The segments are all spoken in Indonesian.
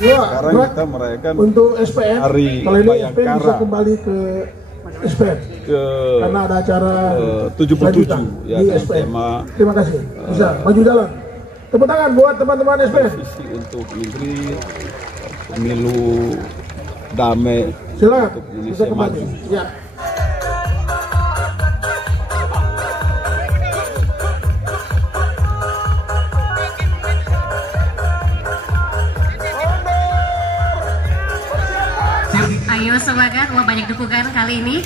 Sekarang kita merayakan untuk SPN. Hari Kalau ini SPN bisa Bayangkara kembali ke SPN karena ada acara 77 ya, di dengan SPN. tema Terima kasih. Bisa maju jalan. Tepuk tangan buat teman-teman SPN. visi untuk negeri pemilu damai Silakan. untuk Bisa Indonesia kembali. maju. Ya. Ayo semangat, wah banyak dukungan kali ini.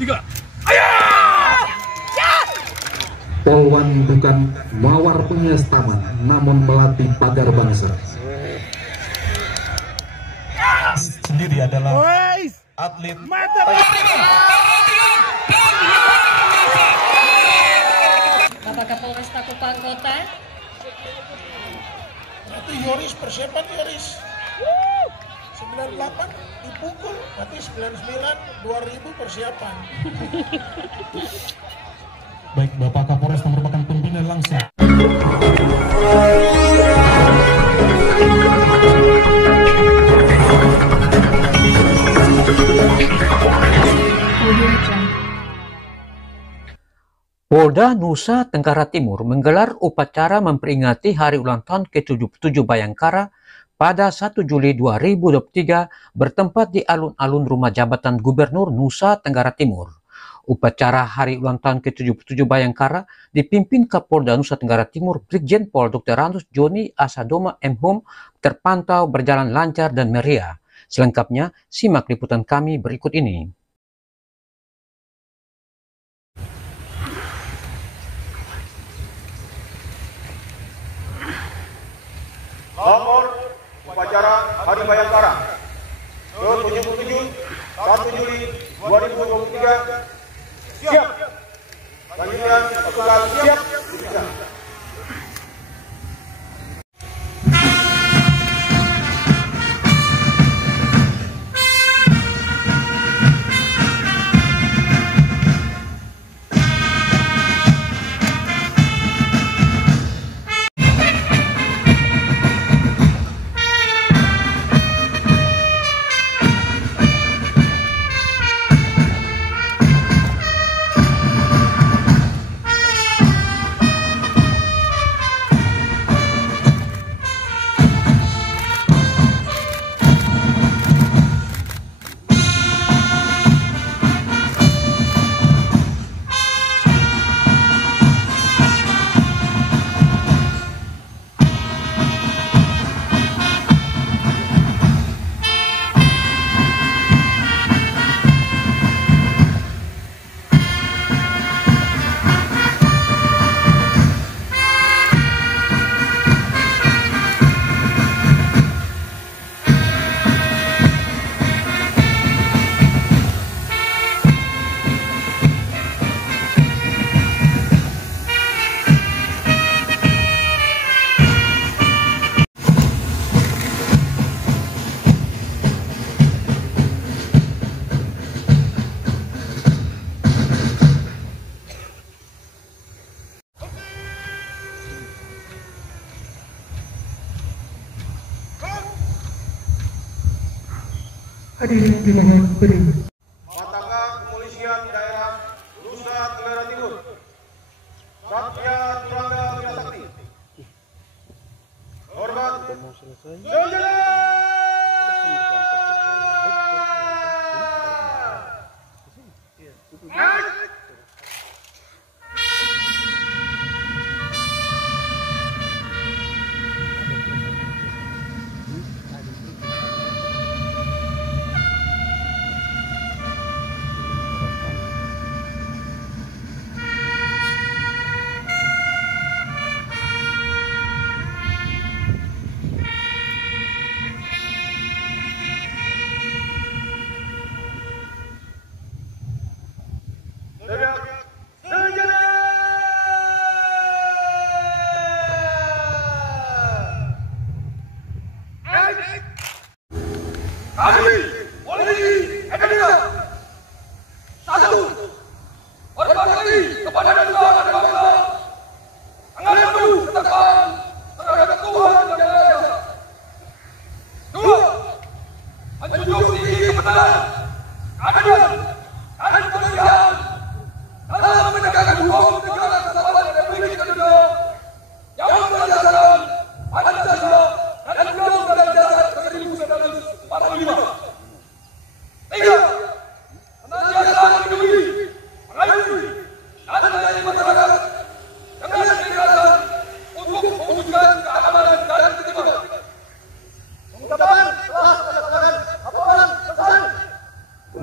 3. Ayo! Polwan bukan mawar penghias taman, namun melatih pagar bangsa. Sendiri adalah atlet Bapak Kapolresta Kupang Kota. Nanti Yoris persiapan Yoris. 98 dipukul, nanti 99 2000 persiapan. baik Bapak Kapolres merupakan pembina langsung. Polda Nusa Tenggara Timur menggelar upacara memperingati Hari Ulang Tahun ke-77 Bayangkara pada 1 Juli 2023 bertempat di alun-alun Rumah Jabatan Gubernur Nusa Tenggara Timur. Upacara Hari Ulang Tahun ke-77 Bayangkara dipimpin Kapolda Nusa Tenggara Timur Brigjen Pol Dr. Randus Joni Asadoma M. Hum terpantau berjalan lancar dan meriah. Selengkapnya, simak liputan kami berikut ini. Lapor upacara Hari Bayangkara ke-77 1 Juli 2023 siap. Selanjutnya petugas siap dipisah. Hadirin dimohon berdiri. Pataka Kepolisian Daerah Nusa Tenggara Timur Satya Turangga Wirasakti. Hormat Sejalan. Kami, Polisi Indonesia, satu, berbakti kepada negara dan bangsa, dengan penuh keteguhan terhadap Tuhan dan Indonesia. Dua,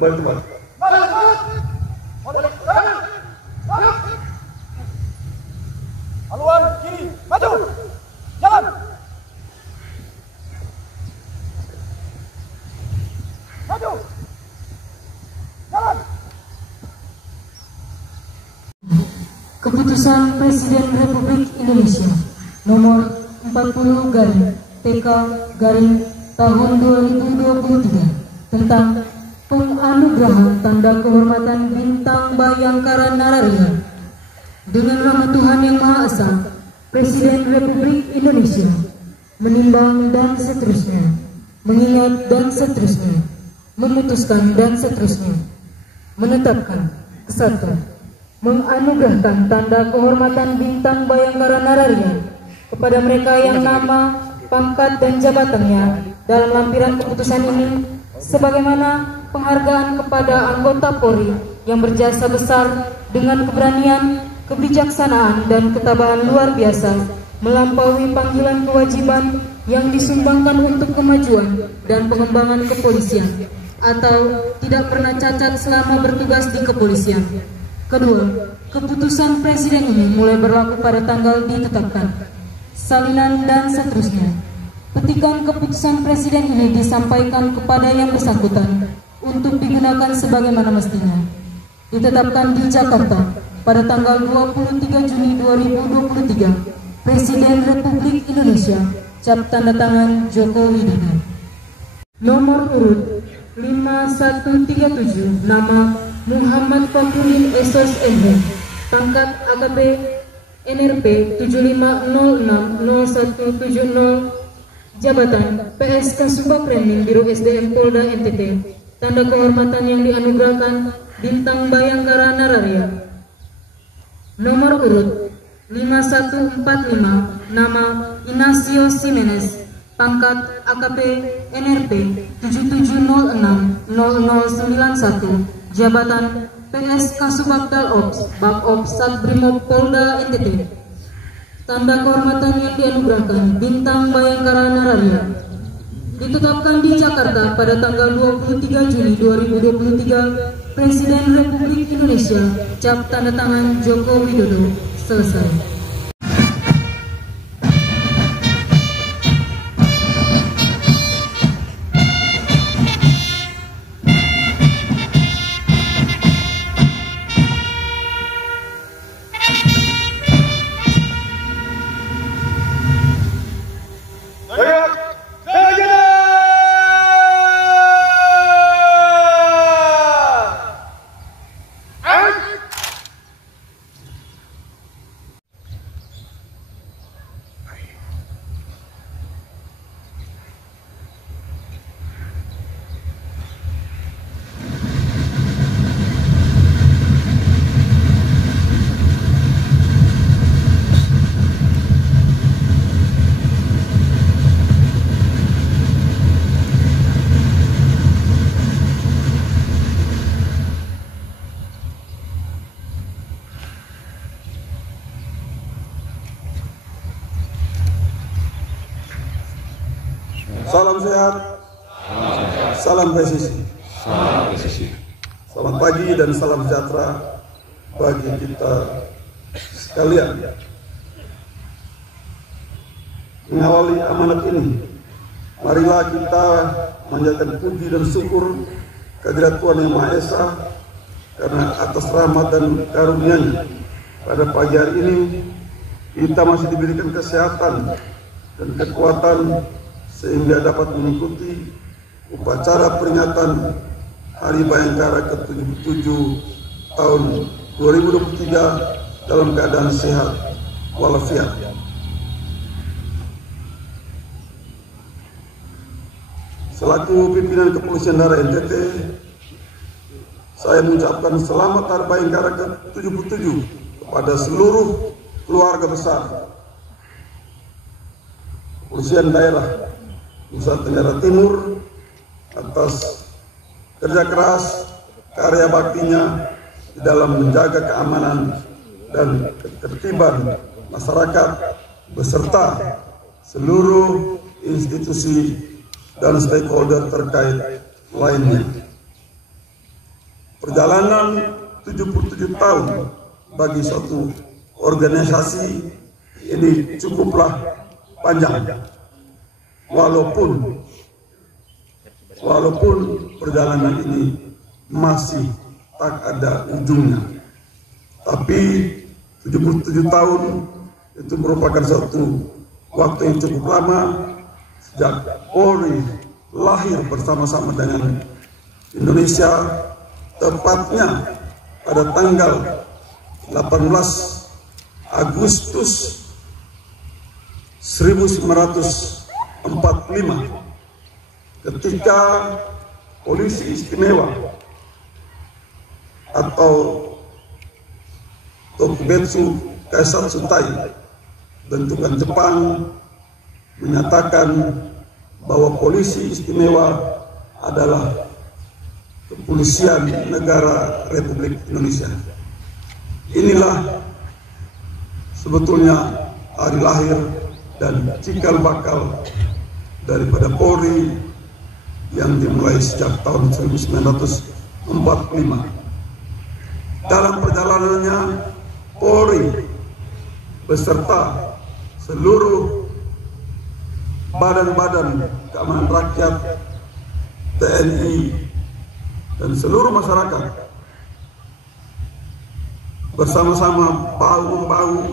Kembali tempat. Haluan kiri, maju, jalan. Maju, jalan. Keputusan Presiden Republik Indonesia nomor 40 garing TK garing tahun 2023 tentang penganugerahan tanda kehormatan Bintang Bayangkara Nararia. Dengan rahmat Tuhan Yang Maha Esa, Presiden Republik Indonesia menimbang dan seterusnya, mengingat dan seterusnya, memutuskan dan seterusnya, menetapkan kesatuan, menganugerahkan tanda kehormatan Bintang Bayangkara Nararia kepada mereka yang nama, pangkat dan jabatannya dalam lampiran keputusan ini, sebagaimana penghargaan kepada anggota Polri yang berjasa besar dengan keberanian, kebijaksanaan dan ketabahan luar biasa melampaui panggilan kewajiban yang disumbangkan untuk kemajuan dan pengembangan kepolisian atau tidak pernah cacat selama bertugas di kepolisian. Kedua, keputusan Presiden ini mulai berlaku pada tanggal ditetapkan. Salinan dan seterusnya. Petikan keputusan Presiden ini disampaikan kepada yang bersangkutan untuk digunakan sebagaimana mestinya. Ditetapkan di Jakarta pada tanggal 23 Juni 2023, Presiden Republik Indonesia, cap tanda tangan Joko Widodo. Nomor urut 5137, nama Muhammad Fakrudin Esos MH, pangkat AKP NRP 75060170, jabatan PSK Subapremning Biro SDM Polda NTT, tanda kehormatan yang dianugerahkan Bintang Bayangkara Nararia. Nomor urut 5145, nama Inacio Simenes, pangkat AKP NRP 77060091, jabatan PSK Subakdal Ops Bakops Satbrimob Polda NTT, tanda kehormatan yang dianugerahkan Bintang Bayangkara Nararia. Ditetapkan di Jakarta pada tanggal 23 Juni 2023, Presiden Republik Indonesia, cap tanda tangan Joko Widodo. Selesai. Salam sehat, salam presisi. Selamat pagi dan salam sejahtera bagi kita sekalian. Mengawali amanat ini, marilah kita menjadikan puji dan syukur kehadirat Tuhan Yang Maha Esa karena atas rahmat dan karunia-Nya pada pagi hari ini kita masih diberikan kesehatan dan kekuatan sehingga dapat mengikuti upacara peringatan Hari Bayangkara ke-77 tahun 2023 dalam keadaan sehat walafiat. Selaku pimpinan Kepolisian Daerah NTT, saya mengucapkan selamat Hari Bayangkara ke-77 kepada seluruh keluarga besar Kepolisian Daerah Nusa Tenggara Timur atas kerja keras, karya baktinya di dalam menjaga keamanan dan ketertiban masyarakat beserta seluruh institusi dan stakeholder terkait lainnya. perjalanan 77 tahun bagi suatu organisasi ini cukuplah panjang. Walaupun perjalanan ini masih tak ada ujungnya, tapi 77 tahun itu merupakan suatu waktu yang cukup lama sejak Polri lahir bersama-sama dengan Indonesia, tepatnya pada tanggal 18 Agustus 1945 ketika Polisi Istimewa atau Tokubetsu Kaisetsutai bentukan Jepang menyatakan bahwa Polisi Istimewa adalah kepolisian negara Republik Indonesia. Inilah sebetulnya hari lahir dan cikal bakal daripada Polri yang dimulai sejak tahun 1945. Dalam perjalanannya, Polri beserta seluruh badan-badan keamanan rakyat, TNI, dan seluruh masyarakat bersama-sama bahu-membahu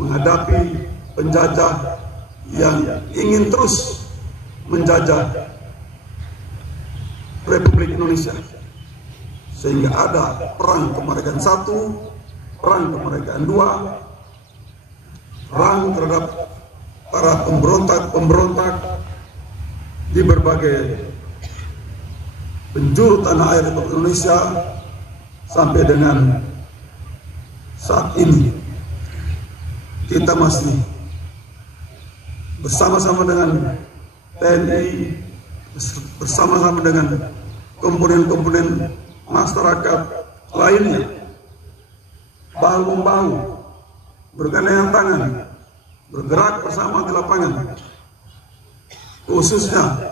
menghadapi penjajah yang ingin terus menjajah Republik Indonesia, sehingga ada perang kemerdekaan 1, perang kemerdekaan 2, perang terhadap para pemberontak di berbagai penjuru tanah air Republik Indonesia sampai dengan saat ini. Kita masih bersama-sama dengan TNI, bersama-sama dengan komponen-komponen masyarakat lainnya, bahu-membahu, bergandengan tangan, bergerak bersama di lapangan, khususnya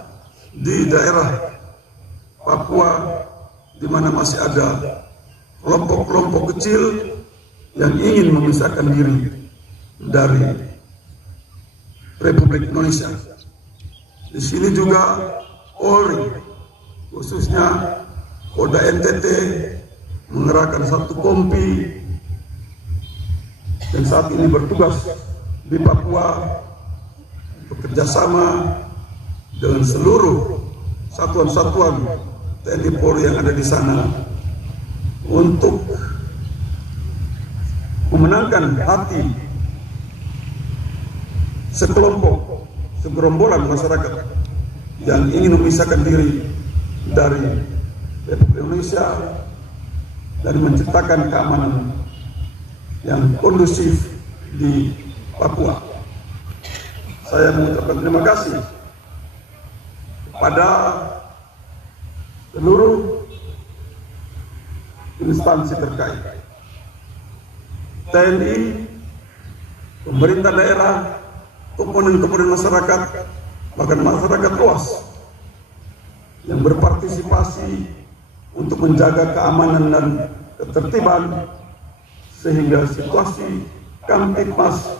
di daerah Papua, di mana masih ada kelompok-kelompok kecil yang ingin memisahkan diri dari Republik Indonesia. Di sini juga Polri, khususnya Polda NTT, mengerahkan satu kompi yang saat ini bertugas di Papua, bekerjasama dengan seluruh satuan-satuan TNI Polri yang ada di sana untuk memenangkan hati segerombolan masyarakat yang ingin memisahkan diri dari Republik Indonesia dan menciptakan keamanan yang kondusif di Papua. Saya mengucapkan terima kasih kepada seluruh instansi terkait, TNI, pemerintah daerah, komponen-komponen masyarakat, bahkan masyarakat luas yang berpartisipasi untuk menjaga keamanan dan ketertiban, sehingga situasi Kamtipmas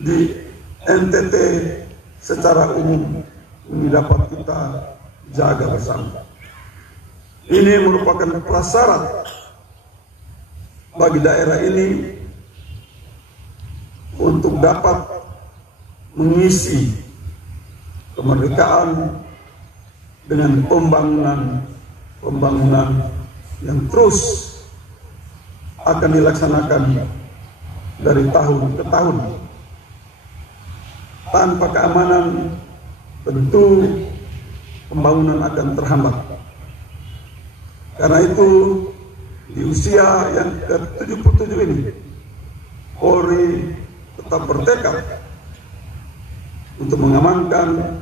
di NTT secara umum ini dapat kita jaga bersama. Ini merupakan prasyarat bagi daerah ini untuk dapat mengisi kemerdekaan dengan pembangunan yang terus akan dilaksanakan dari tahun ke tahun. Tanpa keamanan, tentu pembangunan akan terhambat. Karena itu, di usia yang ke-77 ini, Polri tetap bertekad untuk mengamankan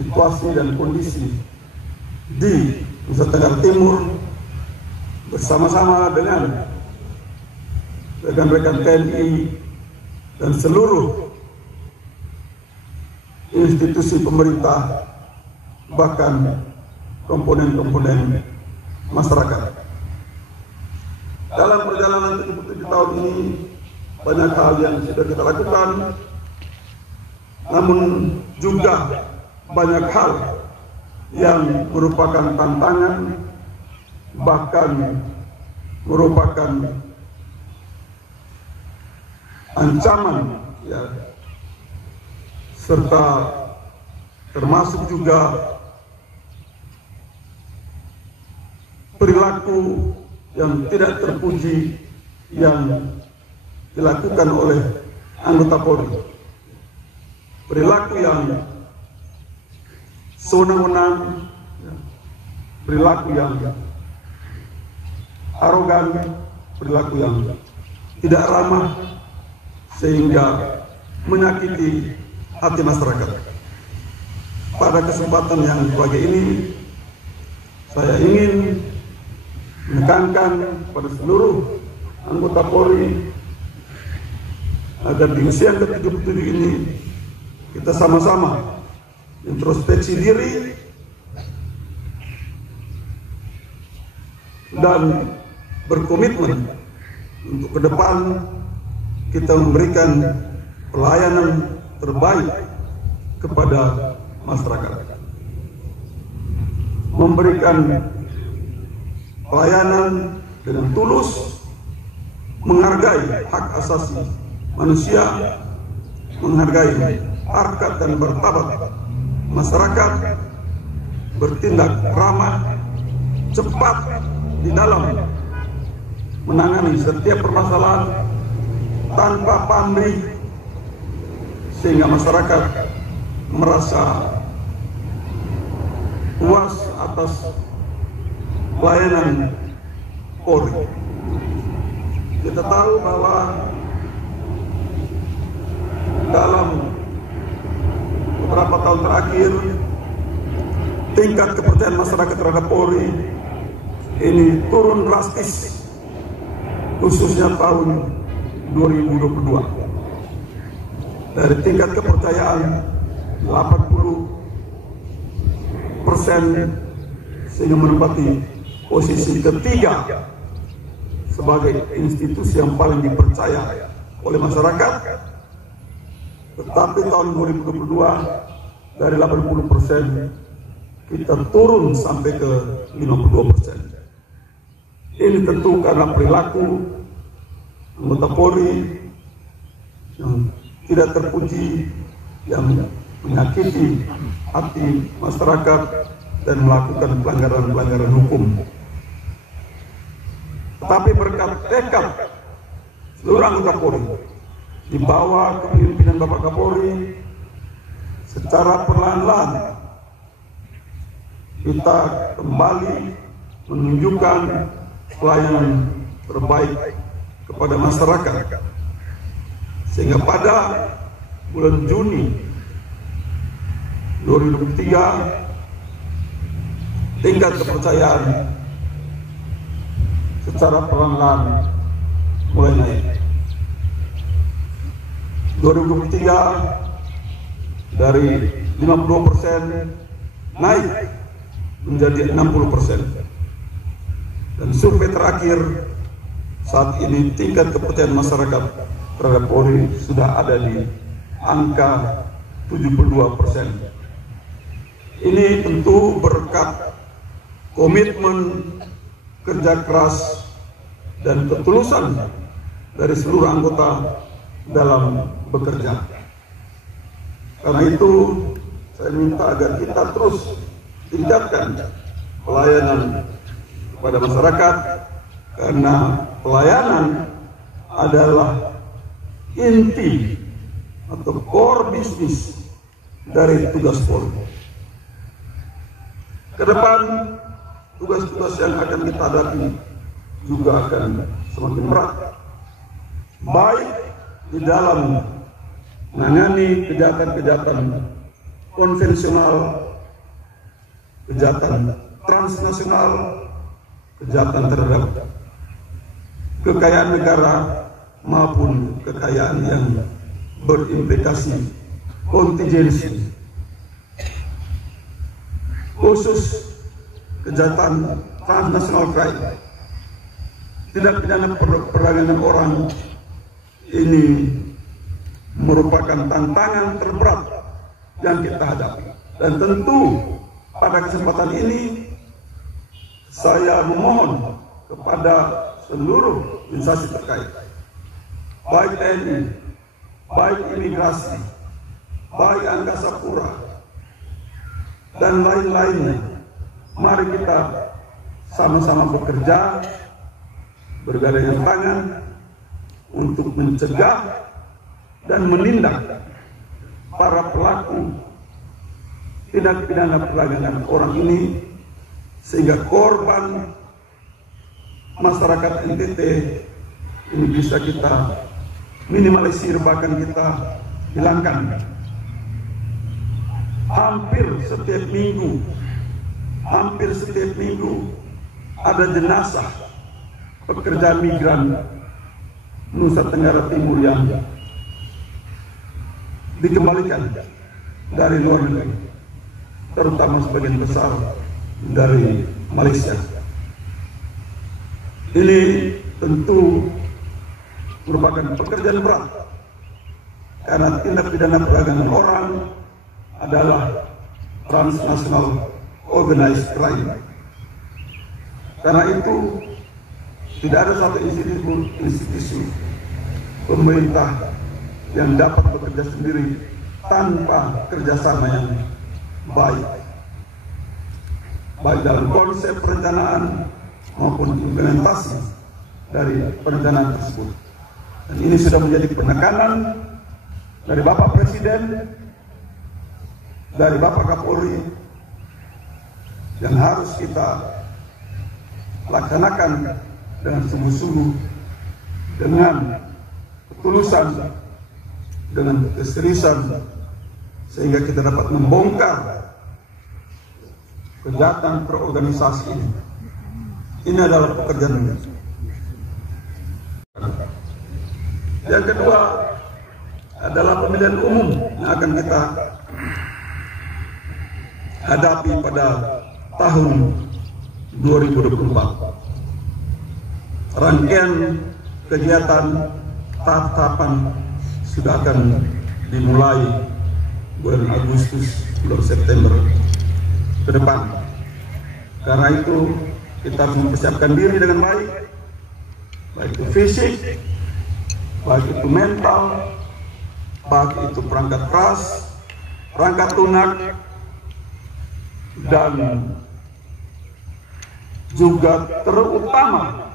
situasi dan kondisi di Nusa Tenggara Timur bersama-sama dengan rekan-rekan TNI dan seluruh institusi pemerintah, bahkan komponen-komponen masyarakat. Dalam perjalanan 77 tahun ini banyak hal yang sudah kita lakukan, namun juga banyak hal yang merupakan tantangan, bahkan merupakan ancaman, ya, serta termasuk juga perilaku yang tidak terpuji yang dilakukan oleh anggota Polri, perilaku yang sewenang-wenang, perilaku yang arogan, perilaku yang tidak ramah, sehingga menyakiti hati masyarakat. Pada kesempatan yang sebagai ini, saya ingin menekankan pada seluruh anggota Polri agar di usia ke-77 ini kita sama-sama introspeksi diri dan berkomitmen untuk ke depan kita memberikan pelayanan terbaik kepada masyarakat, memberikan pelayanan dengan tulus, menghargai hak asasi manusia, menghargai harkat dan martabat masyarakat, bertindak ramah, cepat di dalam menangani setiap permasalahan tanpa pamrih, sehingga masyarakat merasa puas atas pelayanan Polri. Kita tahu bahwa dalam beberapa tahun terakhir tingkat kepercayaan masyarakat terhadap Polri ini turun drastis, khususnya tahun 2022. Dari tingkat kepercayaan 80% sehingga menempati posisi ketiga sebagai institusi yang paling dipercaya oleh masyarakat. Tetapi tahun 2022 dari 80% kita turun sampai ke 52%. Ini tentu karena perilaku anggota Polri yang tidak terpuji, yang menyakiti hati masyarakat dan melakukan pelanggaran-pelanggaran hukum. Tetapi berkat tekad seluruh anggota Polri di bawah kepemimpinan Bapak Kapolri, secara perlahan-lahan kita kembali menunjukkan pelayanan terbaik kepada masyarakat, sehingga pada bulan Juni 2023 tingkat kepercayaan secara perlahan-lahan mulai naik. 2023 dari 52% naik menjadi 60%. Dan survei terakhir saat ini tingkat kepercayaan masyarakat terhadap Polri sudah ada di angka 72%. Ini tentu berkat komitmen, kerja keras, dan ketulusan dari seluruh anggota dalam bekerja. Karena itu saya minta agar kita terus tingkatkan pelayanan kepada masyarakat, karena pelayanan adalah inti atau core bisnis dari tugas Polri. Ke depan tugas-tugas yang akan kita hadapi juga akan semakin berat, baik di dalam menangani kejahatan-kejahatan konvensional, kejahatan transnasional, kejahatan terhadap kekayaan negara maupun kekayaan yang berimplikasi kontingensi, khusus kejahatan transnational crime. Tindak pidana perdagangan orang ini merupakan tantangan terberat yang kita hadapi. Dan tentu pada kesempatan ini saya memohon kepada seluruh instansi terkait, baik TNI, baik imigrasi, baik Angkasa Pura, dan lain-lainnya. Mari kita sama-sama bekerja, bergandengan tangan untuk mencegah dan menindak para pelaku tindak pidana perdagangan orang ini, sehingga korban masyarakat NTT ini bisa kita minimalisir, bahkan kita hilangkan. Hampir setiap minggu ada jenazah pekerja migran Nusa Tenggara Timur yang dikembalikan dari luar negeri, terutama sebagian besar dari Malaysia. Ini tentu merupakan pekerjaan berat, karena tindak pidana perdagangan orang adalah transnational organized crime. Karena itu tidak ada satu institusi pemerintah yang dapat bekerja sendiri tanpa kerjasama yang baik dalam konsep perencanaan maupun implementasi dari perencanaan tersebut. Dan ini sudah menjadi penekanan dari Bapak Presiden, dari Bapak Kapolri, yang harus kita laksanakan dengan sungguh-sungguh, dengan ketulusan, dengan keseriusan, sehingga kita dapat membongkar kejahatan berorganisasi ini. Ini adalah pekerjaan. Yang kedua adalah pemilihan umum yang akan kita hadapi pada tahun 2024. Rangkaian kegiatan tahap-tahapan sudah akan dimulai bulan Agustus, bulan September ke depan. Karena itu kita harus mempersiapkan diri dengan baik itu fisik, baik itu mental, baik itu perangkat keras, perangkat lunak, dan juga terutama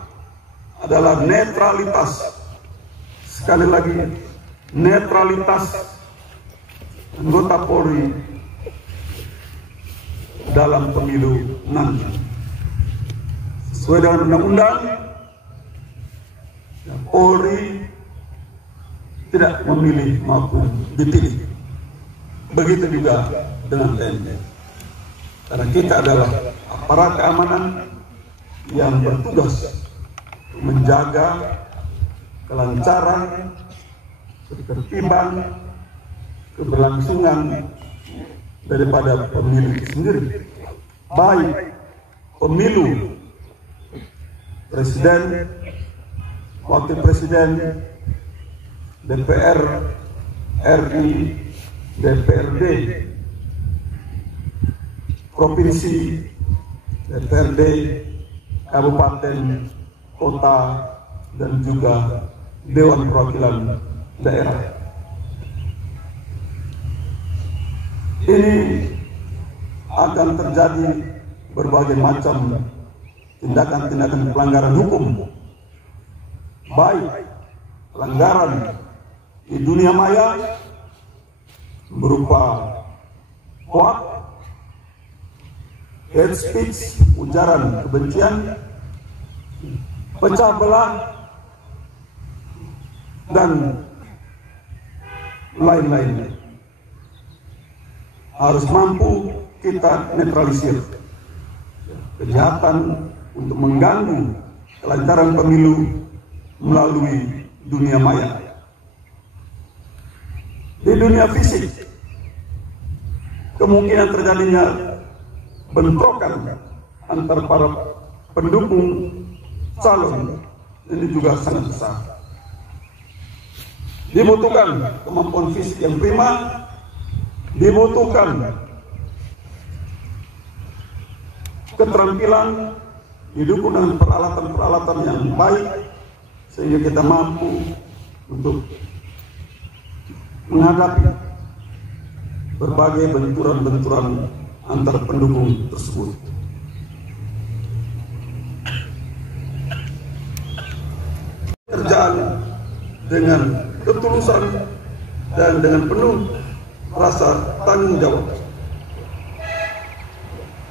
adalah netralitas. Sekali lagi, netralitas anggota Polri dalam pemilu nanti. Sesuai dengan undang-undang, Polri tidak memilih maupun dipilih. Begitu juga dengan TNI. Karena kita adalah aparat keamanan yang bertugas menjaga kelancaran, ketertiban, keberlangsungan daripada pemilu itu sendiri, baik pemilu presiden, wakil presiden, DPR RI, DPRD provinsi, DPRD kabupaten, kota, dan juga Dewan Perwakilan Daerah. Ini akan terjadi berbagai macam tindakan-tindakan pelanggaran hukum, baik pelanggaran di dunia maya berupa hoax, hate speech, ujaran kebencian, pecah belah, dan lain-lainnya. Harus mampu kita netralisir kejahatan untuk mengganggu kelancaran pemilu melalui dunia maya. Di dunia fisik, kemungkinan terjadinya bentrokan antar para pendukung calon ini juga sangat besar. Dibutuhkan kemampuan fisik yang prima, dibutuhkan keterampilan, didukung dengan peralatan-peralatan yang baik sehingga kita mampu untuk menghadapi berbagai benturan-benturan antar pendukung tersebut. Kerjaan dengan ketulusan dan dengan penuh rasa tanggung jawab.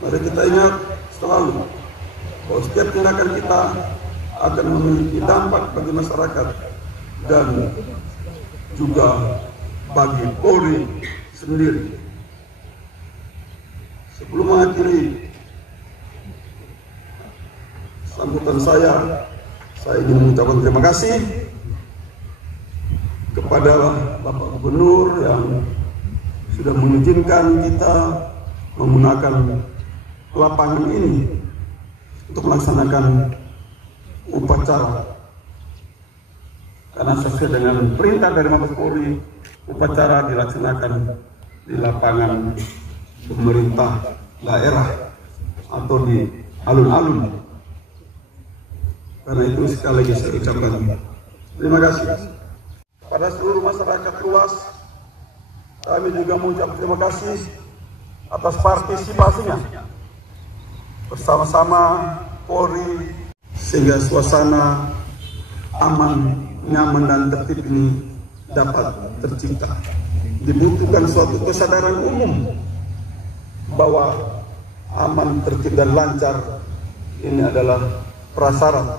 Mari kita ingat selalu bahwa setiap tindakan kita akan memiliki dampak bagi masyarakat dan juga bagi Polri sendiri. Sebelum mengakhiri sambutan saya ingin mengucapkan terima kasih kepada Bapak Gubernur yang sudah mengizinkan kita menggunakan lapangan ini untuk melaksanakan upacara. Karena sesuai dengan perintah dari Mabes Polri, upacara dilaksanakan di lapangan pemerintah daerah atau di alun-alun. Karena itu sekali lagi saya ucapkan terima kasih pada seluruh masyarakat luas. Kami juga mengucapkan terima kasih atas partisipasinya bersama-sama Polri sehingga suasana aman, nyaman dan tertib ini dapat tercipta. Dibutuhkan suatu kesadaran umum bahwa aman, tertib dan lancar ini adalah prasyarat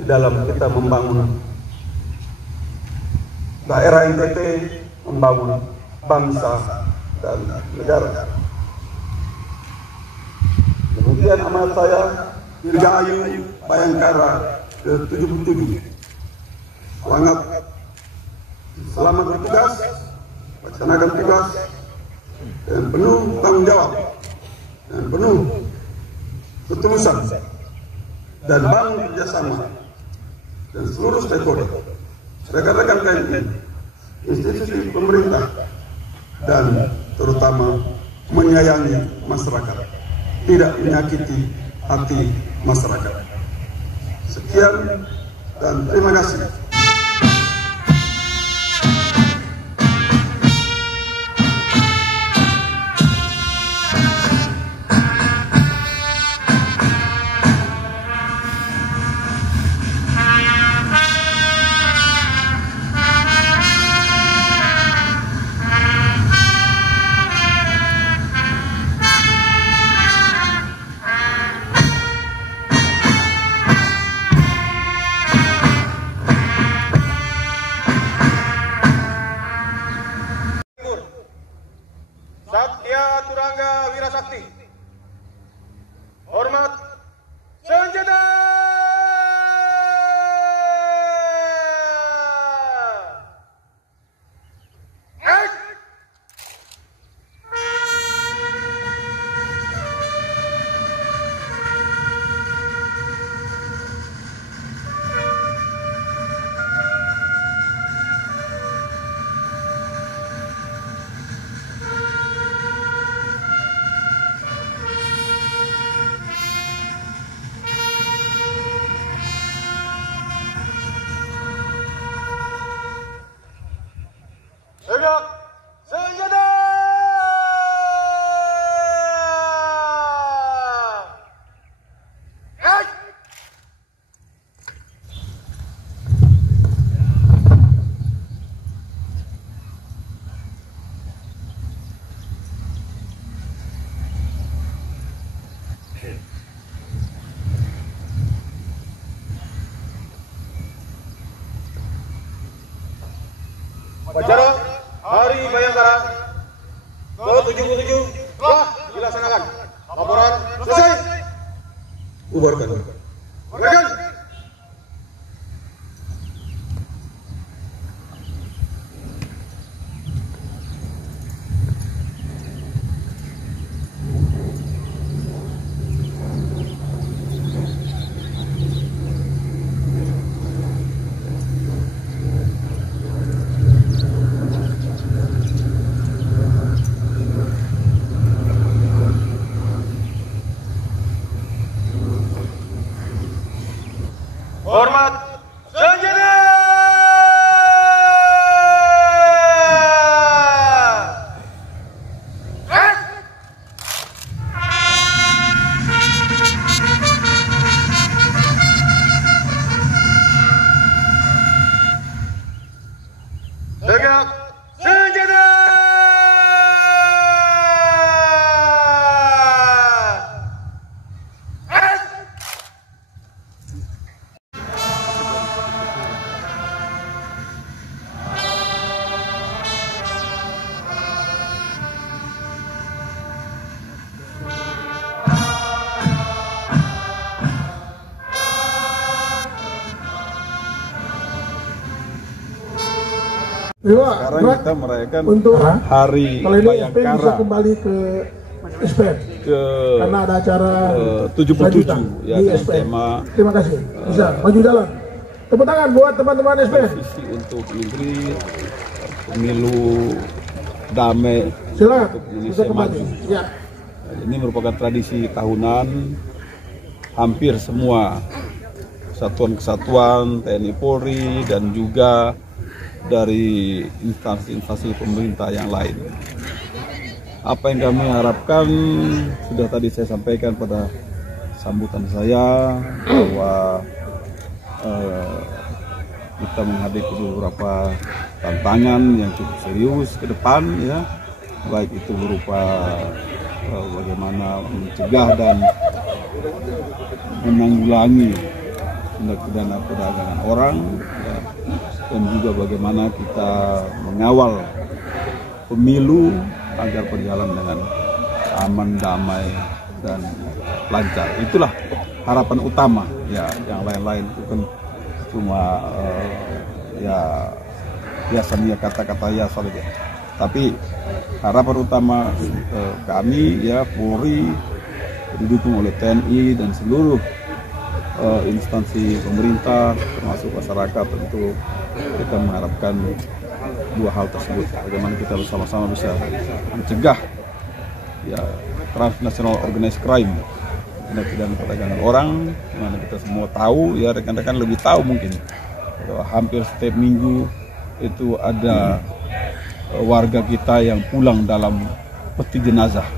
di dalam kita membangun daerah NTT, membangun bangsa dan negara. Demikian amanat saya, Dirgahayu Bayangkara ke-77. Selamat bertugas, laksanakan tugas dengan penuh tanggung jawab dan penuh ketulusan dan bangun kerjasama dan seluruh stakeholder, rekan-rekan TNI, institusi pemerintah, dan terutama menyayangi masyarakat, tidak menyakiti hati masyarakat. Sekian dan terima kasih. Satya Turangga Wirasakti. Hormat senjata. Tegak senjata. Upacara Hari Bayangkara ke-77 telah dilaksanakan. Laporan selesai. Bubarkan. Bubarkan. Hormat senjata. Tegak senjata. Sekarang kita merayakan untuk Hari kalau ini SP bisa Bayangkara kembali ke SPM ke karena ada acara 77 lanjutan ya, di dengan SPM. tema Terima kasih. Bisa maju jalan. Tepuk tangan buat teman-teman SPM. visi untuk negeri, pemilu damai Silakan. untuk Bisa Indonesia kembali. maju. Ya. Ini merupakan tradisi tahunan hampir semua kesatuan-kesatuan TNI Polri dan juga dari instansi-instansi pemerintah yang lain. Apa yang kami harapkan sudah tadi saya sampaikan pada sambutan saya bahwa kita menghadapi beberapa tantangan yang cukup serius ke depan, ya, baik itu berupa bagaimana mencegah dan menanggulangi tindak pidana perdagangan orang, ya, dan juga bagaimana kita mengawal pemilu agar berjalan dengan aman, damai, dan lancar. Itulah harapan utama, ya. Yang lain-lain itu kan cuma ya biasanya kata-kata ya solid, ya. Tapi harapan utama kami, ya, Polri didukung oleh TNI dan seluruh instansi pemerintah termasuk masyarakat, tentu kita mengharapkan dua hal tersebut. Bagaimana kita bersama-sama bisa mencegah, ya, transnational organized crime, tindak pidana perdagangan orang. Mana kita semua tahu, ya, rekan-rekan lebih tahu mungkin, hampir setiap minggu itu ada warga kita yang pulang dalam peti jenazah.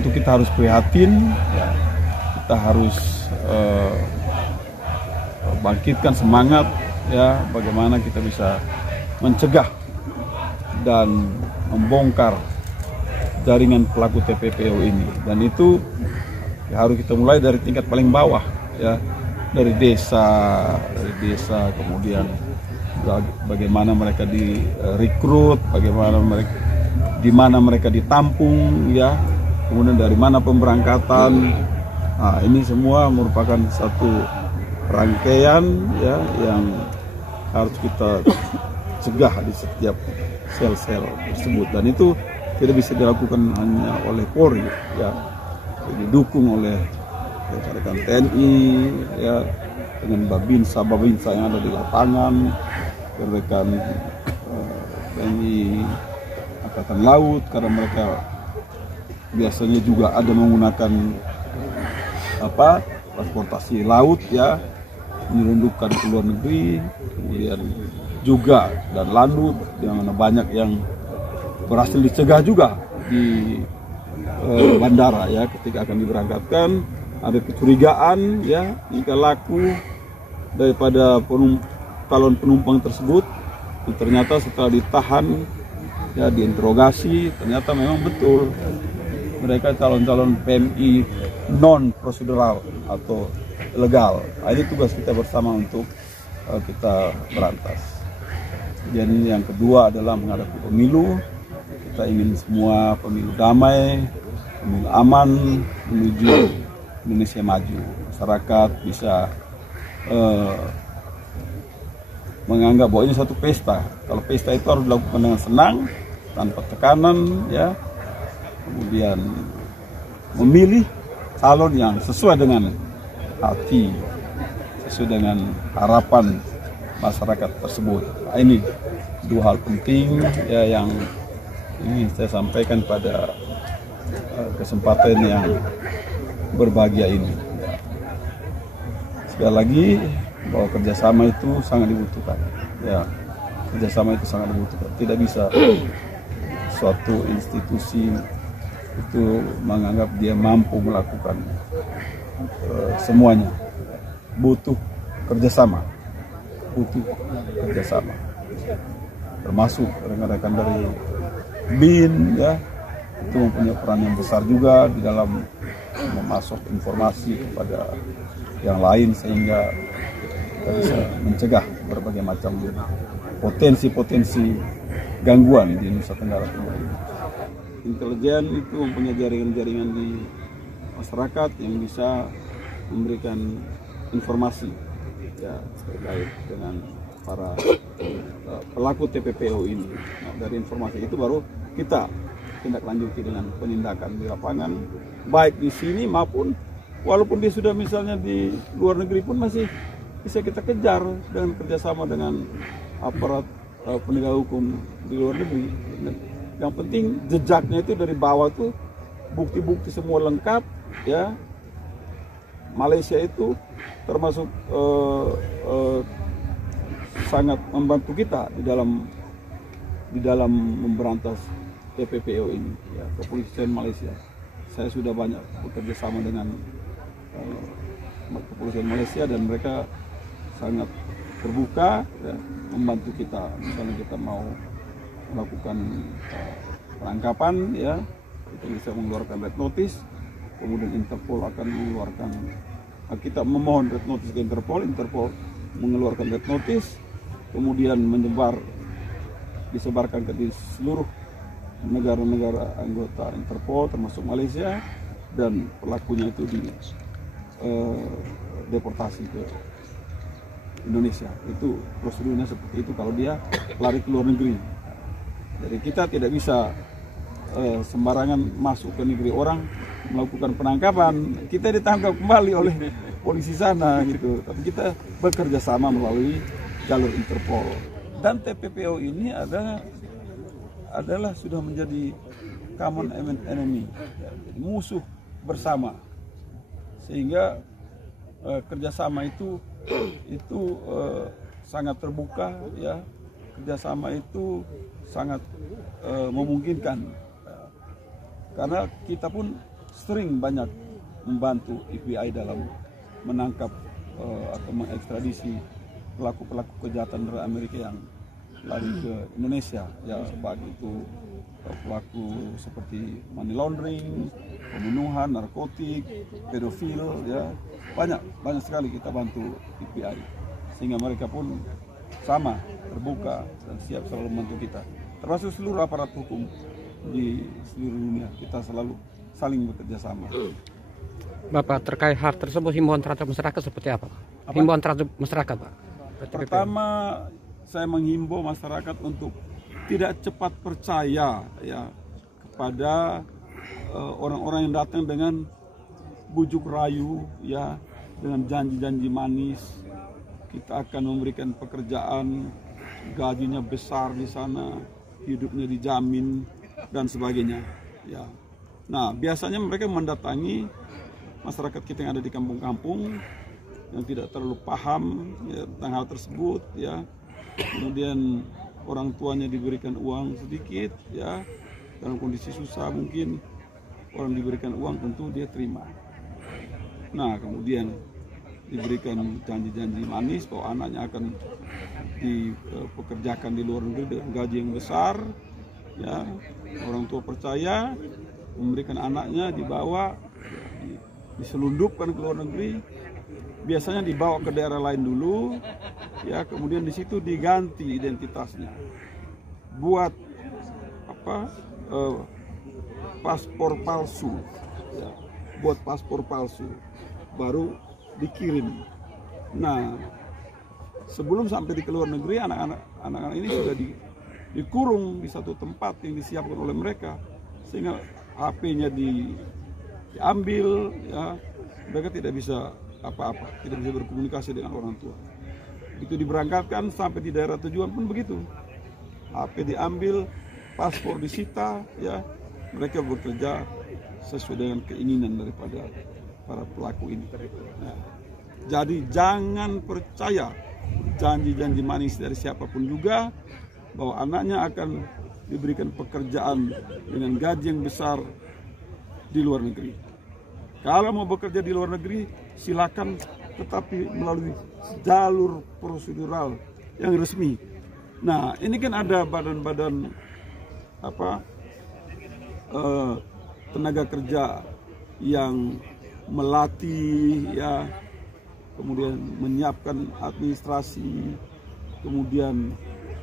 Itu kita harus prihatin, ya. Kita harus bangkitkan semangat, ya, bagaimana kita bisa mencegah dan membongkar jaringan pelaku TPPO ini. Dan itu ya, harus kita mulai dari tingkat paling bawah, ya, dari desa, kemudian bagaimana mereka direkrut, bagaimana mereka, di mana mereka ditampung, ya, kemudian dari mana pemberangkatan. Nah, ini semua merupakan satu rangkaian, ya, yang harus kita cegah di setiap sel-sel tersebut, dan itu tidak bisa dilakukan hanya oleh Polri, ya, didukung oleh rekan-rekan TNI, ya, dengan babinsa yang ada di lapangan, rekan TNI Angkatan Laut, karena mereka biasanya juga ada menggunakan transportasi laut, ya, menyelundupkan ke luar negeri, kemudian juga dan landut, yang mana banyak yang berhasil dicegah juga di bandara, ya, ketika akan diberangkatkan. Ada kecurigaan, ya, jika laku daripada calon penumpang tersebut, ternyata setelah ditahan, ya, diinterogasi, ternyata memang betul mereka calon-calon PMI non prosedural atau legal. Nah, ini tugas kita bersama untuk kita berantas. Dan yang kedua adalah menghadapi pemilu. Kita ingin semua pemilu damai, pemilu aman, menuju Indonesia maju. Masyarakat bisa menganggap bahwa ini suatu pesta. Kalau pesta itu harus dilakukan dengan senang, tanpa tekanan, ya. Kemudian memilih calon yang sesuai dengan hati, sesuai dengan harapan masyarakat tersebut. Nah, ini dua hal penting, ya, yang ingin saya sampaikan pada kesempatan yang berbahagia ini. Sekali lagi, bahwa kerjasama itu sangat dibutuhkan. Ya, kerjasama itu sangat dibutuhkan. Tidak bisa suatu institusi itu menganggap dia mampu melakukan semuanya. Butuh kerjasama, termasuk rekan-rekan dari BIN, ya, itu mempunyai peran yang besar juga di dalam memasok informasi kepada yang lain sehingga kita bisa mencegah berbagai macam potensi-potensi gangguan di Nusa Tenggara Timur ini. Intelijen itu mempunyai jaringan-jaringan di masyarakat yang bisa memberikan informasi, ya, terkait dengan para pelaku TPPO ini. Nah, dari informasi itu baru kita tindak lanjuti dengan penindakan di lapangan, baik di sini maupun walaupun dia sudah misalnya di luar negeri pun masih bisa kita kejar dengan kerjasama dengan aparat penegak hukum di luar negeri. Yang penting jejaknya itu dari bawah tuh bukti-bukti semua lengkap, ya. Malaysia itu termasuk sangat membantu kita di dalam memberantas TPPO ini, ya, kepolisian Malaysia. Saya sudah banyak bekerja sama dengan kepolisian Malaysia dan mereka sangat terbuka, ya, membantu kita. Misalnya kita mau melakukan penangkapan, ya, kita bisa mengeluarkan red notice, kemudian Interpol akan mengeluarkan, kita memohon red notice ke Interpol mengeluarkan red notice, kemudian disebarkan ke di seluruh negara-negara anggota Interpol termasuk Malaysia, dan pelakunya itu deportasi ke Indonesia. Itu prosedurnya seperti itu kalau dia lari ke luar negeri. Jadi kita tidak bisa sembarangan masuk ke negeri orang melakukan penangkapan, kita ditangkap kembali oleh polisi sana gitu. Tapi kita bekerja sama melalui jalur Interpol. Dan TPPO ini adalah sudah menjadi common enemy, musuh bersama, sehingga kerjasama itu sangat terbuka, ya, kerjasama itu sangat memungkinkan, karena kita pun sering banyak membantu FBI dalam menangkap atau mengekstradisi pelaku-pelaku kejahatan dari Amerika yang lari ke Indonesia, ya, baik itu pelaku seperti money laundering, pembunuhan, narkotik, pedofil, ya, banyak sekali kita bantu FBI, sehingga mereka pun sama terbuka dan siap selalu membantu kita, termasuk seluruh aparat hukum di seluruh dunia. Kita selalu saling bekerja sama. Bapak, terkait hal tersebut, himbauan terhadap masyarakat seperti apa? Himbauan terhadap masyarakat, Pak? Pertama, saya menghimbau masyarakat untuk tidak cepat percaya, ya, kepada orang-orang yang datang dengan bujuk rayu, ya, dengan janji-janji manis. Kita akan memberikan pekerjaan, gajinya besar di sana, hidupnya dijamin dan sebagainya, ya. Nah, biasanya mereka mendatangi masyarakat kita yang ada di kampung-kampung yang tidak terlalu paham, ya, tentang hal tersebut, ya. Kemudian orang tuanya diberikan uang sedikit, ya, dalam kondisi susah mungkin orang diberikan uang, tentu dia terima. Nah, kemudian diberikan janji-janji manis bahwa anaknya akan dipekerjakan di luar negeri dengan gaji yang besar, ya. Orang tua percaya, memberikan anaknya, dibawa, diselundupkan ke luar negeri. Biasanya dibawa ke daerah lain dulu, ya, kemudian di situ diganti identitasnya, buat paspor palsu, ya, buat paspor palsu, baru dikirim. Nah, sebelum sampai di luar negeri, anak-anak ini sudah dikurung di satu tempat yang disiapkan oleh mereka, sehingga HP-nya diambil, ya, mereka tidak bisa apa-apa, tidak bisa berkomunikasi dengan orang tua. Itu diberangkatkan sampai di daerah tujuan pun begitu, HP diambil, paspor disita, ya, mereka bekerja sesuai dengan keinginan daripada para pelaku ini. Nah, Jadi jangan percaya janji-janji manis dari siapapun juga bahwa anaknya akan diberikan pekerjaan dengan gaji yang besar di luar negeri. Kalau mau bekerja di luar negeri, silakan, tetapi melalui jalur prosedural yang resmi. Nah, ini kan ada badan-badan tenaga kerja yang melatih, ya, kemudian menyiapkan administrasi, kemudian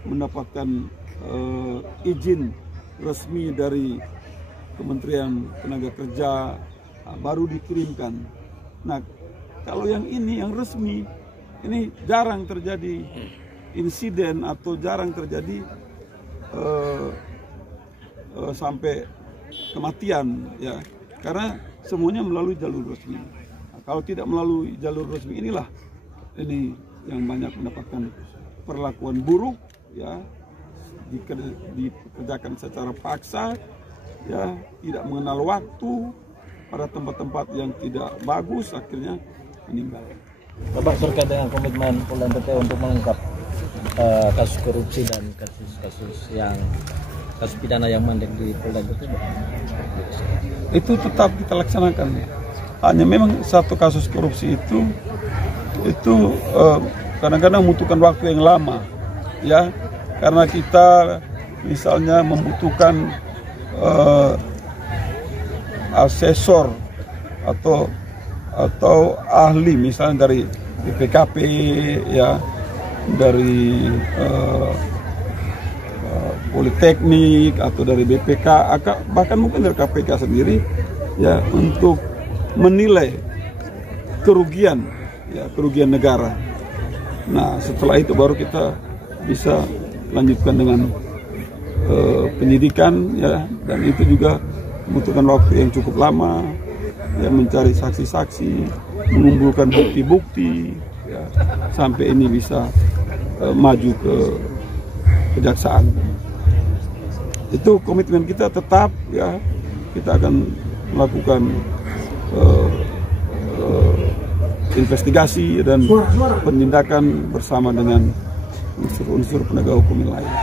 mendapatkan izin resmi dari Kementerian Tenaga Kerja, baru dikirimkan. Nah, kalau yang ini yang resmi, ini jarang terjadi insiden atau jarang terjadi sampai kematian, ya, karena semuanya melalui jalur resmi. Nah, kalau tidak melalui jalur resmi inilah ini yang banyak mendapatkan perlakuan buruk, ya, dikerjakan secara paksa, ya, tidak mengenal waktu, pada tempat-tempat yang tidak bagus, akhirnya meninggal. Bapak, terkait dengan komitmen Polda NTT untuk mengungkap kasus korupsi dan kasus pidana yang mandek di Polda NTT, itu tetap kita laksanakan. Hanya memang satu kasus korupsi itu kadang-kadang membutuhkan waktu yang lama, ya, karena kita misalnya membutuhkan asesor atau ahli, misalnya dari BPKP, ya, dari Politeknik atau dari BPK, bahkan mungkin dari KPK sendiri, ya, untuk menilai kerugian, ya, kerugian negara. Nah, setelah itu baru kita bisa lanjutkan dengan penyidikan, ya, dan itu juga membutuhkan waktu yang cukup lama, ya, mencari saksi-saksi, mengumpulkan bukti-bukti, ya, sampai ini bisa maju ke kejaksaan. Itu komitmen kita tetap, ya, kita akan melakukan investigasi dan penindakan bersama dengan unsur-unsur penegak hukum yang lain.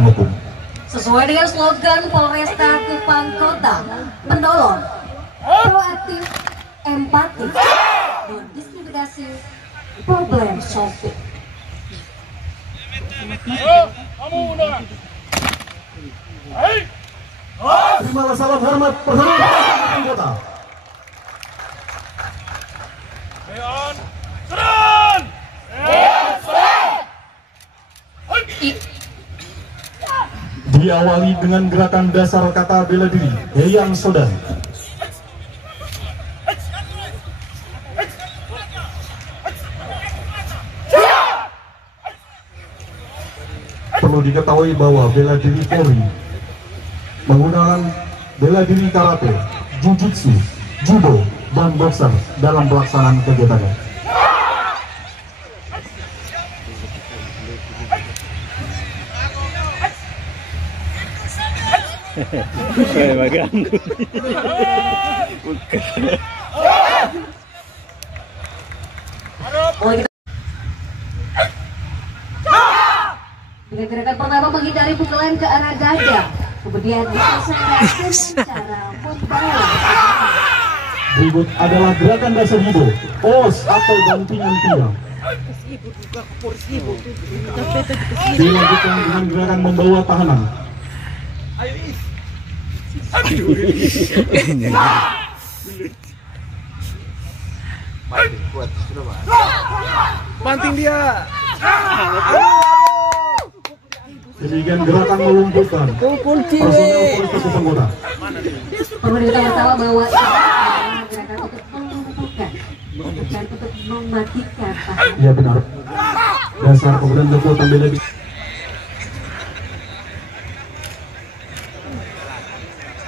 Hukum. Sesuai dengan slogan Polresta Kupang Kota, menolong, proaktif, empati, non-diskriminasi, problem solving. Terimalah salam hormat personil Kupang Kota. Diawali dengan gerakan dasar kata bela diri, Eyang Saudari. Perlu diketahui bahwa bela diri Polri menggunakan bela diri karate, jujitsu, judo, dan boxer dalam pelaksanaan kegiatannya. Dengan gerakan pertama menghindari pukulan ke arah dada, kemudian diselesaikan secara membawa. Berikut adalah gerakan dasar judo, os atau bantingan pinggang. Dilanjutkan dengan gerakan membawa tahanan. Banting dia. Demikian gerakan melumpuhkan personel Polresta Kupang Kota. Perlu diketahui bahwa ini adalah gerakan untuk melumpuhkan, bukan untuk mematikan tahanan. Iya benar. Dasar kemudian kekuatan bela diri.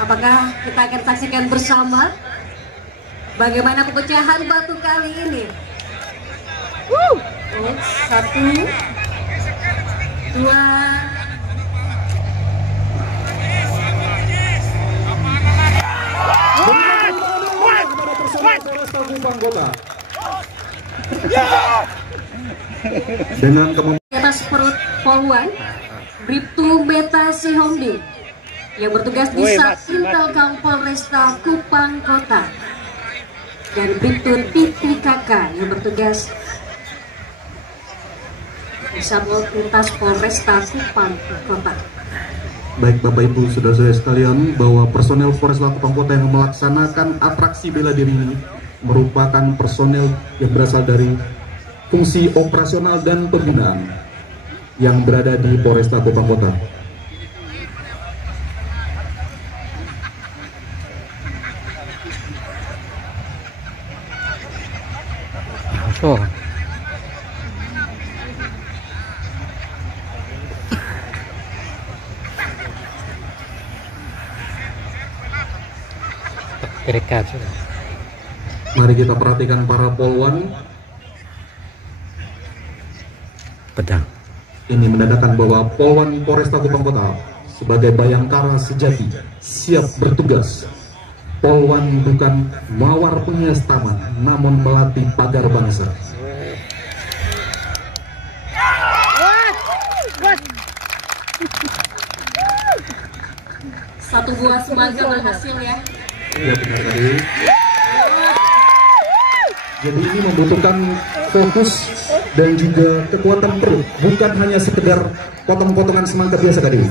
Apakah kita akan saksikan bersama bagaimana pemecahan batu kali ini? Satu, dua, Dengan kemampuan di atas perut Polwan, Bribtu Beta Sihomdi yang bertugas di Satintelkam Polresta Kupang Kota, dan Bribtu Titi Kakak yang bertugas di Satpol Lintas Polresta Kupang Kota. Baik Bapak Ibu saudara-saudara sekalian, bahwa personel Polresta Kupang Kota yang melaksanakan atraksi bela diri ini merupakan personel yang berasal dari fungsi operasional dan pembinaan yang berada di Polresta Kupang Kota. Oh. Mari kita perhatikan para polwan. Pedang. Ini menandakan bahwa polwan Polresta Kupang Kota sebagai bayangkara sejati siap bertugas. Polwan bukan mawar penghias taman, namun melatih pagar bangsa. Satu buah semangka berhasil ya. Ya benar tadi. Jadi ini membutuhkan fokus dan juga kekuatan perut, bukan hanya sekedar potong-potongan semangka biasa tadi.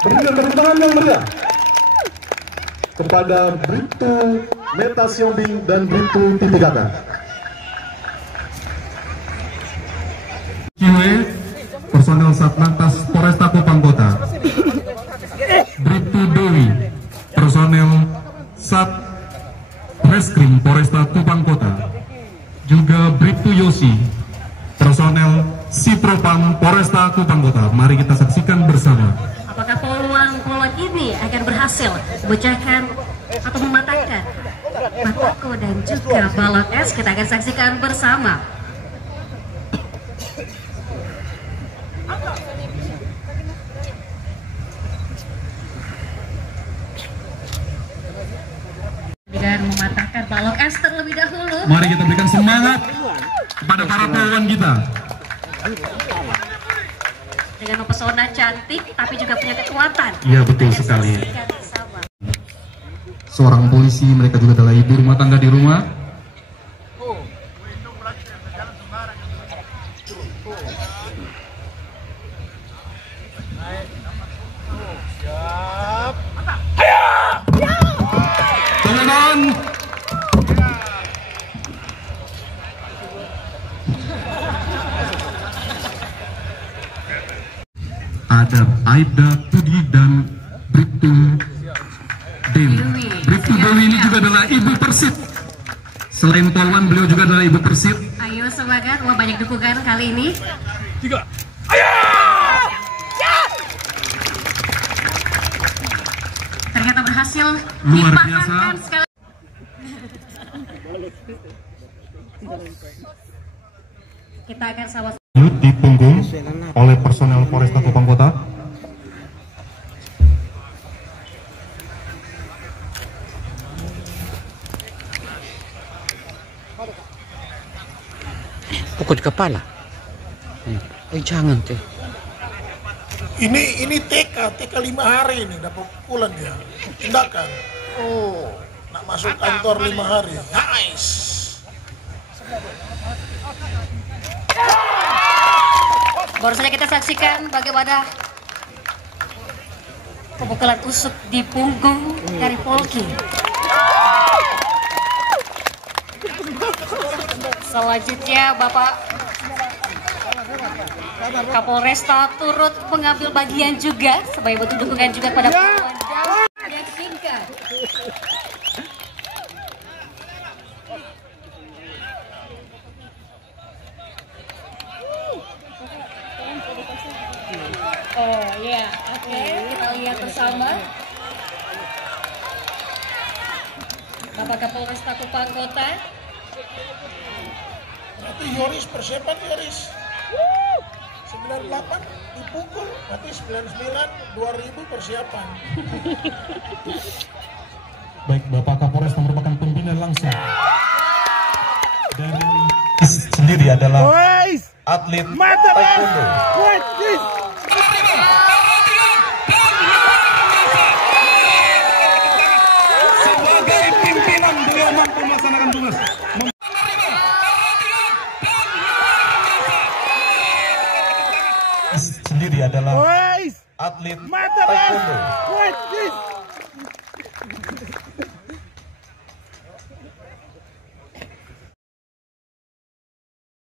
Berikan tepuk tangan yang meriah. kepada Bribtu Meta Siombing dan Bribtu Titigata. Kiwe, personel Satlantas Polresta Kupang Kota. Bribtu Dewi, personel Sat Reskrim Polresta Kupang Kota. Juga Bribtu Yosi, personel Sipropam Polresta Kupang Kota. Mari kita saksikan bersama. Apakah peluang ini akan berhasil memecahkan atau mematahkan Batako dan juga balok es? Kita akan saksikan bersama. Dan mematahkan balok es terlebih dahulu. Mari kita berikan semangat kepada para pelawan kita. Dengan mempesona cantik, tapi juga punya kekuatan. Iya, betul sekali. Seorang polisi, mereka juga adalah ibu rumah tangga di rumah. Teman-teman, ada Aibda Pudi dan Bribtu Dewi. Bribtu Dewi ini juga adalah ibu Persib. Selain polwan, beliau juga adalah ibu Persib. Ayo semangat, wah banyak dukungan kali ini. Ternyata berhasil Luar dipasangkan biasa. sekali. Kita akan sama-sama Di punggung oleh personel Polresta Kupang Kota. Pukul di kepala. Jangan teh. Ini TK 5 hari ini dapat pukulan dia. Tindakan. Oh, nak masuk kantor 5 hari. Nice. Baru saja kita saksikan bagaimana pemukulan tusuk di punggung dari Polki. Selanjutnya Bapak Kapolresta turut mengambil bagian juga sebagai bentuk dukungan juga kepada pelawan dan singkat. Oh ya, oke, kita lihat bersama. Bapak Kapolresta Kupang Kota. Nanti Yoris persiapan Yoris. 98 dipukul, nanti 99 2000 persiapan. Baik, Bapak Kapolres merupakan pembina langsung dari sendiri adalah atlet taekwondo. Sebagai pimpinan beliau mampu melaksanakan tugas. Sendiri adalah atlet taekwondo.